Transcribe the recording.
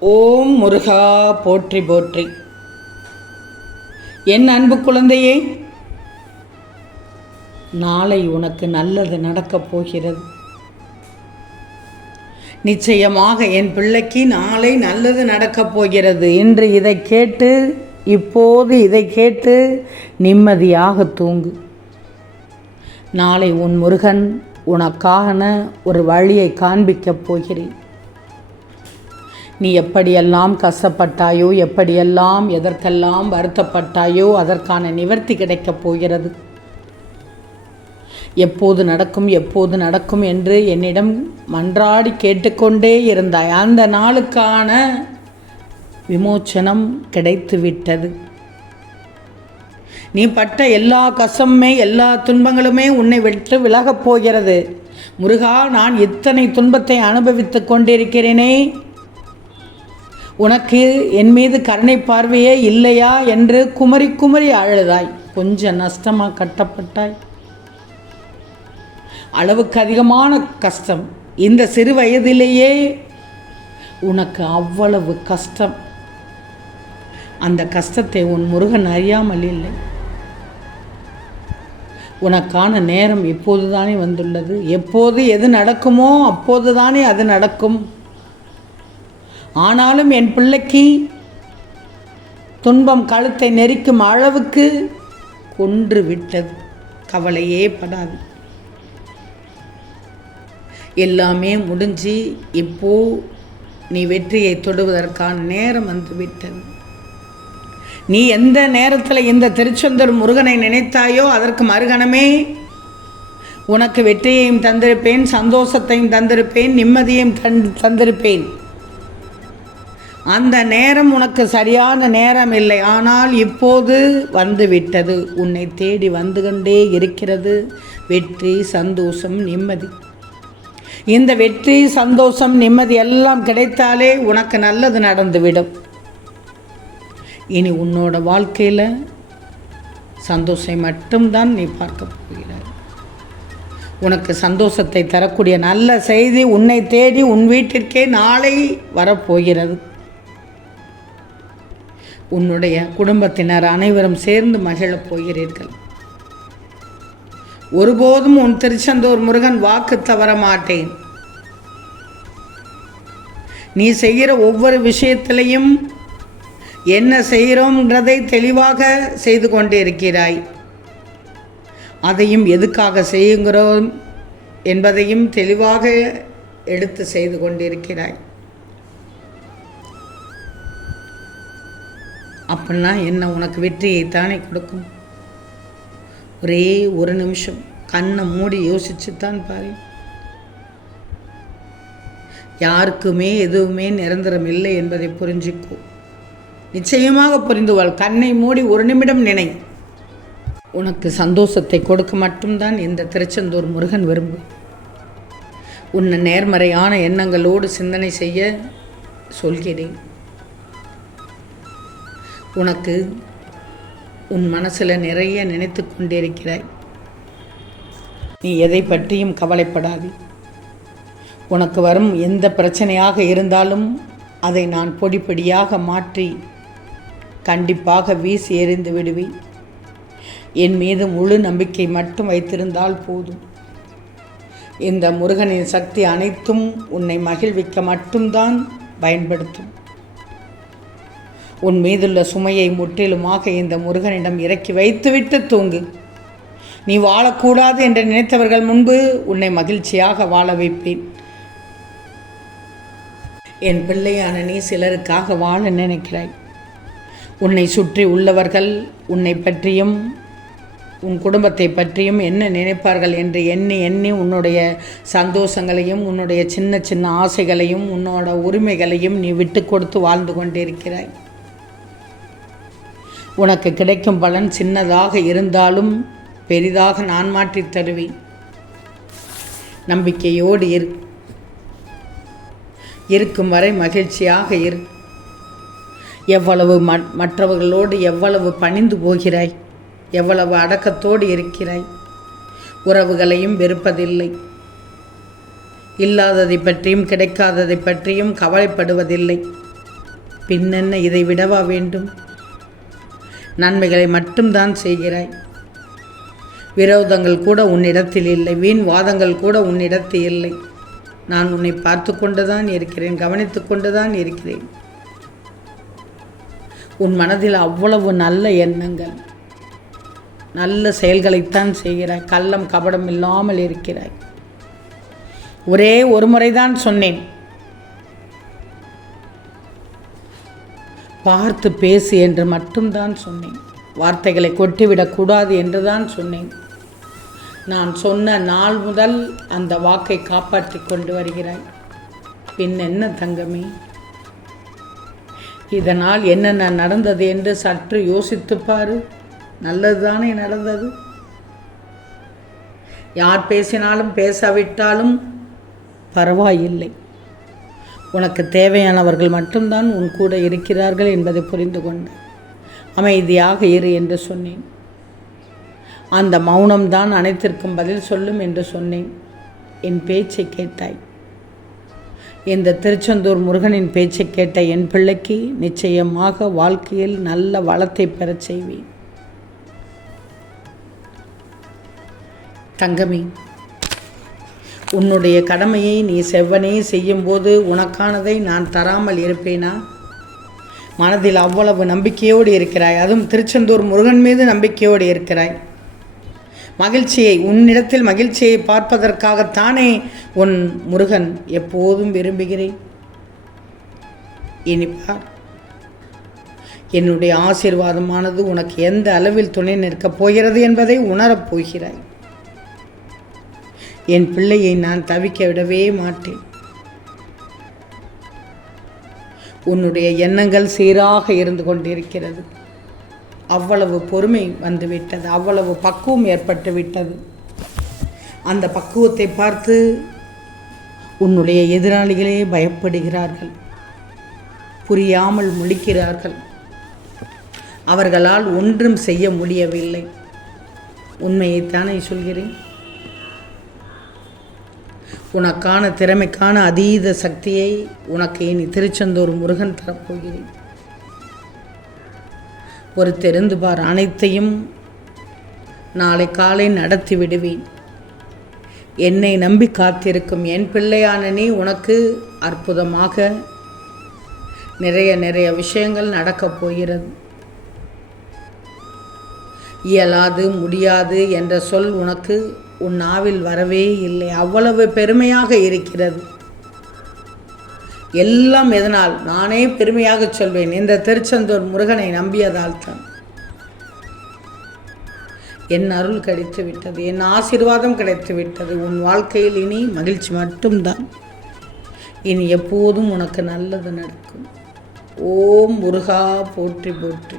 ஓம் முருகா போற்றி போற்றி. என் அன்பு குழந்தையே நாளை உனக்கு நல்லது நடக்கப் போகிறது. நிச்சயமாக என் பிள்ளைக்கு நாளை நல்லது நடக்கப் போகிறது என்று இதை கேட்டு இப்போது இதை கேட்டு நிம்மதியாக தூங்கு. நாளை உன் முருகன் உனக்கான ஒரு வழியை காண்பிக்கப் போகிறேன். நீ எப்படியெல்லாம் கஷ்டப்பட்டாயோ எப்படியெல்லாம் எதற்கெல்லாம் வருத்தப்பட்டாயோ அதற்கான நிவர்த்தி கிடைக்கப் போகிறது. எப்போது நடக்கும் எப்போது நடக்கும் என்று என்னிடம் மன்றாடி கேட்டுக்கொண்டே இருந்தாய். அந்த நாளுக்கான விமோச்சனம் கிடைத்துவிட்டது. நீ பட்ட எல்லா கசமுமே எல்லா துன்பங்களுமே உன்னை விட்டு விலகப் போகிறது. முருகா நான் இத்தனை துன்பத்தை அனுபவித்துக் கொண்டிருக்கிறேனே. உனக்கு என் மீது கருணை பார்வையே இல்லையா என்று குமரி குமரி அழுதாய் கொஞ்சம் நஷ்டமாக கட்டப்பட்டாய். அளவுக்கு அதிகமான கஷ்டம். இந்த சிறு வயதிலேயே உனக்கு அவ்வளவு கஷ்டம். அந்த கஷ்டத்தை உன் முருகன் அறியாமல் இல்லை. உனக்கான நேரம் இப்போதுதானே வந்துள்ளது. எப்போது எது நடக்குமோ அப்போதுதானே அது நடக்கும். ஆனாலும் என் பிள்ளைக்கு துன்பம் கழுத்தை நெரிக்கும் அளவுக்கு கொன்று விட்டது. கவலையே படாது. எல்லாமே முடிஞ்சு இப்போ நீ வெற்றியை தொடுவதற்கான நேரம் வந்து விட்டது. நீ எந்த நேரத்தில் இந்த திருச்செந்தூர் முருகனை நினைத்தாயோ அதற்கு மறுகணமே உனக்கு வெற்றியையும் தந்திருப்பேன் சந்தோஷத்தையும் தந்திருப்பேன் நிம்மதியையும் தந் தந்திருப்பேன். அந்த நேரம் உனக்கு சரியான நேரம் இல்லை. ஆனால் இப்போது வந்துவிட்டது. உன்னை தேடி வந்து கொண்டே இருக்கிறது. வெற்றி சந்தோஷம் நிம்மதி. இந்த வெற்றி சந்தோஷம் நிம்மதி எல்லாம் கிடைத்தாலே உனக்கு நல்லது நடந்துவிடும். இனி உன்னோட வாழ்க்கையில் சந்தோஷம் மட்டும்தான் நீ பார்க்க போகிறாய். உனக்கு சந்தோஷத்தை தரக்கூடிய நல்ல செய்தி உன்னை தேடி உன் வீட்டிற்கே நாளை வரப்போகிறது. உன்னுடைய குடும்பத்தினர் அனைவரும் சேர்ந்து மகிழப் போகிறீர்கள். ஒருபோதும் உன் திருச்செந்தூர் முருகன் வாக்கு தவற மாட்டேன். நீ செய்கிற ஒவ்வொரு விஷயத்திலையும் என்ன செய்கிறோம்ன்றதை தெளிவாக செய்து கொண்டிருக்கிறாய். அதையும் எதுக்காக செய்யுங்கிறோம் என்பதையும் தெளிவாக எடுத்து செய்து கொண்டிருக்கிறாய். அப்படின்னா என்ன? உனக்கு வெற்றியை தானே கொடுக்கும். ஒரே ஒரு நிமிஷம் கண்ணை மூடி யோசிச்சு தான் பாரு. யாருக்குமே எதுவுமே நிரந்தரம் இல்லை என்பதை புரிஞ்சுக்கோ. நிச்சயமாக புரிந்துவாள் கண்ணை மூடி ஒரு நிமிடம் நினை. உனக்கு சந்தோஷத்தை கொடுக்க மட்டும்தான் இந்த திருச்செந்தூர் முருகன் விரும்பு. உன்னை நேர்மறையான எண்ணங்களோடு சிந்தனை செய்ய சொல்கிறேன். உனக்கு உன் மனசில் நிறைய நினைத்து கொண்டிருக்கிறாய். நீ எதை பற்றியும் கவலைப்படாது. உனக்கு வரும் எந்த பிரச்சனையாக இருந்தாலும் அதை நான் பொடிப்படியாக மாற்றி கண்டிப்பாக வீசி எறிந்து விடுவேன். என் மீது முழு நம்பிக்கை மட்டும் வைத்திருந்தால் போதும். இந்த முருகனின் சக்தி அனைத்தும் உன்னை மகிழ்விக்க மட்டும்தான் பயன்படுத்தும். உன் மீதுள்ள சுமையை முற்றிலுமாக இந்த முருகனிடம் இறக்கி வைத்துவிட்டு தூங்கு. நீ வாழக்கூடாது என்று நினைத்தவர்கள் முன்பு உன்னை மகிழ்ச்சியாக வாழ வைப்பேன். என் பிள்ளையான நீ சிலருக்காக வாழ நினைக்கிறாய். உன்னை சுற்றி உள்ளவர்கள் உன்னை பற்றியும் உன் குடும்பத்தை பற்றியும் என்ன நினைப்பார்கள் என்று எண்ணி எண்ணி உன்னுடைய சந்தோஷங்களையும் உன்னுடைய சின்ன சின்ன ஆசைகளையும் உன்னோட உரிமைகளையும் நீ விட்டு கொடுத்து வாழ்ந்து கொண்டிருக்கிறாய். உனக்கு கிடைக்கும் பலன் சின்னதாக இருந்தாலும் பெரிதாக நான் மாற்றித் தருவேன். நம்பிக்கையோடு இரு. இருக்கும் வரை மகிழ்ச்சியாக இரு. எவ்வளவு மற்றவர்களோடு எவ்வளவு பணிந்து போகிறாய்? எவ்வளவு அடக்கத்தோடு இருக்கிறாய்? உறவுகளையும் வெறுப்பதில்லை. இல்லாததை பற்றியும் கிடைக்காததை பற்றியும் கவலைப்படுவதில்லை. பின்னென்ன இதை விடவா வேண்டும்? நன்மைகளை மட்டும்தான் செய்கிறாய். விரோதங்கள் கூட உன்னிடத்தில் இல்லை. வீண் வாதங்கள் கூட உன்னிடத்தில் இல்லை. நான் உன்னை பார்த்து கொண்டுதான் இருக்கிறேன் கவனித்து கொண்டுதான் இருக்கிறேன். உன் மனதில் அவ்வளவு நல்ல எண்ணங்கள். நல்ல செயல்களைத்தான் செய்கிறாய். கள்ளம் கபடம் இல்லாமல் இருக்கிறாய். ஒரே ஒரு முறைதான் சொன்னேன். பார்த்து பேசு என்று மட்டும்தான் சொன்னேன். வார்த்தைகளை கொட்டிவிடக்கூடாது என்று தான் சொன்னேன். நான் சொன்ன நாள் முதல் அந்த வாக்கை காப்பாற்றி கொண்டு வருகிறாய். பின் என்ன தங்கமே? இதனால் என்னென்ன நடந்தது என்று சற்று யோசித்து பாரு. நல்லதுதானே நடந்தது? யார் பேசினாலும் பேசாவிட்டாலும் பரவாயில்லை. உனக்கு தேவையானவர்கள் மட்டும்தான் உன் கூட இருக்கிறார்கள் என்பதை புரிந்து கொண்டேன் அமைதியாக இரு என்று சொன்னேன். அந்த மௌனம்தான் அனைத்திற்கும் பதில் சொல்லும் என்று சொன்னேன். என் பேச்சை கேட்டாய். இந்த திருச்செந்தூர் முருகனின் பேச்சை கேட்ட என் பிள்ளைக்கு நிச்சயமாக வாழ்க்கையில் நல்ல வளத்தை பெறச் செய்வேன். தங்கமே உன்னுடைய கடமையை நீ செவ்வனே செய்யும்போது உனக்கானதை நான் தராமல் இருப்பேனா? மனதில் அவ்வளவு நம்பிக்கையோடு இருக்கிறாய். அதுவும் திருச்செந்தூர் முருகன் மீது நம்பிக்கையோடு இருக்கிறாய். மகிழ்ச்சியை உன்னிடத்தில் மகிழ்ச்சியை பார்ப்பதற்காகத்தானே உன் முருகன் எப்போதும் விரும்புகிறேன். இனிப்பார் என்னுடைய ஆசீர்வாதமானது உனக்கு எந்த அளவில் துணை நிற்கப் போகிறது என்பதை உணரப் போகிறாய். என் பிள்ளையை நான் தவிக்க விடவே மாட்டேன். உன்னுடைய எண்ணங்கள் சீராக இருந்து கொண்டிருக்கிறது. அவ்வளவு பொறுமை வந்துவிட்டது. அவ்வளவு பக்குவம் ஏற்பட்டு விட்டது. அந்த பக்குவத்தை பார்த்து உன்னுடைய எதிராளிகளே பயப்படுகிறார்கள். புரியாமல் முழிக்கிறார்கள். அவர்களால் ஒன்றும் செய்ய முடியவில்லை. உண்மையைத்தானே சொல்கிறேன். உனக்கான திறமைக்கான அதீத சக்தியை உனக்கு இனி திருச்செந்தூர் முருகன் தரப்போகிறேன். ஒரு தெரிந்து பார் அனைத்தையும் நாளை காலை நடத்தி விடுவேன். என்னை நம்பி காத்திருக்கும் என் பிள்ளையான நீ உனக்கு அற்புதமாக நிறைய நிறைய விஷயங்கள் நடக்கப் போகிறது. இயலாது முடியாது என்ற சொல் உனக்கு உன் நாவில் வரவே இல்லை. அவ்வளவு பெருமையாக இருக்கிறது. எல்லாம் எதனால்? நானே பெருமையாக சொல்வேன். இந்த திருச்செந்தூர் முருகனை நம்பியதால் தான். என் அருள் கிடைத்து விட்டது. என் ஆசீர்வாதம் கிடைத்து விட்டது. உன் வாழ்க்கையில் இனி மகிழ்ச்சி மட்டும்தான். இனி எப்போதும் உனக்கு நல்லது நடக்கும். ஓம் முருகா போற்றி போற்றி.